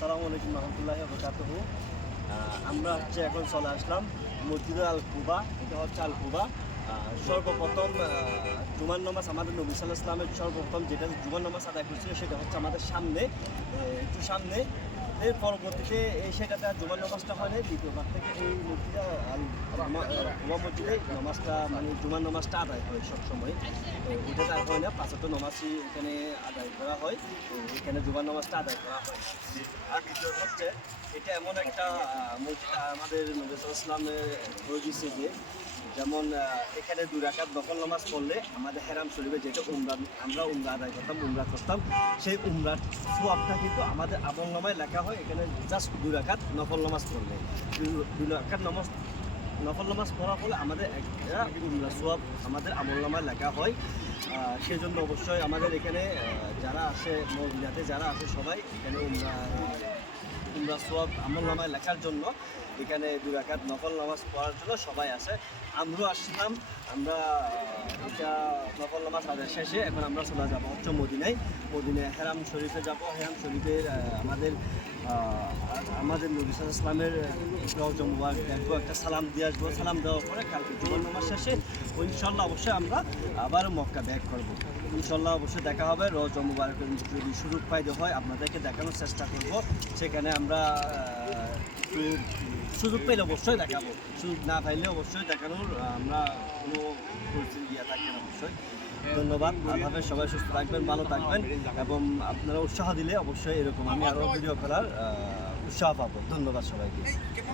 সালামু আলাইকুম রহমতুল্লাহ বরকাতহ। আমরা হচ্ছে এখন চলে আসলাম মসজিদ আল কুবা, এটা হচ্ছে আল কুবা। সর্বপ্রথম জুমার নামাজ আমাদের নবী সাল্লাহ ইসলামের সর্বপ্রথম যেটা জুমার নামাজ আদায় করছিল সেটা হচ্ছে আমাদের সামনে একটু সামনে। এর পরবর্তীতে এই সেটাতে জুমার নামাজটা হয় না দ্বিতীয়বার থেকে এই কুবা- কুবা মসজিদে নামাজটা মানে জুমার নামাজটা আদায় হয় সবসময় তো এটাতে আর হয় না, পাঁচটা নামাজই এখানে আদায় করা হয়। এখানে জুমার নামাজটা আদায় করা হয়। আর দ্বিতীয় হচ্ছে, এটা এমন একটা মসজিদ, আমাদের নবী ইসলামে করে দিচ্ছে যে যেমন এখানে দুই রাকাত নকল নামাজ পড়লে আমাদের হেরাম শরীফে যেটা উমরা, আমরা উমরা আদায় করতাম, উমরা করতাম, সেই উমরার সোয়াবটা কিন্তু আমাদের আমল নামায় লেখা হয়, এখানে জাস্ট দুই রাকাত নকল নামাজ পড়লে। দুই- রাকাত নামাজ নকল নামাজ পড়ার ফলে আমাদের একটা উমরা সোয়াব আমাদের আমল নামায় লেখা হয়। সেজন্য অবশ্যই আমাদের এখানে যারা আসে মদিনাতে যারা আসে সবাই এখানে উমরা উমরা সোয়াব আমল নামায় লেখার জন্য, এখানে দু রাকাত নকল নামাজ পড়ার জন্য সবাই আসে। আমরাও আসছিলাম, আমরা এটা নকল নামাজ আদায় শেষে এখন আমরা চলে যাব হচ্ছে মদিনায়। মদিনায় হেরাম শরীফে যাব। হেরাম শরীফের আমাদের আমাদের নবী ইসলামের রওজা মুবারক দেখব, একটা সালাম দিয়ে আসব। সালাম দেওয়ার পরে কালকে জুমার নামাজ শেষে ইনশাল্লাহ অবশ্যই আমরা আবার মক্কা ব্যাক করব। ইনশাল্লাহ অবশ্যই দেখা হবে। রওজা মুবারকের যদি সুযোগ পাইতে হয়, আপনাদেরকে দেখানোর চেষ্টা করব। সেখানে আমরা সুযোগ পেলে অবশ্যই দেখাবো। সুযোগ না পাইলে অবশ্যই দেখানোর আমরা কোনো পরিস্থিতি দিয়ে থাকি না অবশ্যই। ধন্যবাদ ভালোভাবে সবাই সুস্থ থাকবেন, ভালো থাকবেন এবং আপনারা উৎসাহ দিলে অবশ্যই এরকম আমি আরও ভিডিও করার উৎসাহ পাবো। ধন্যবাদ সবাইকে।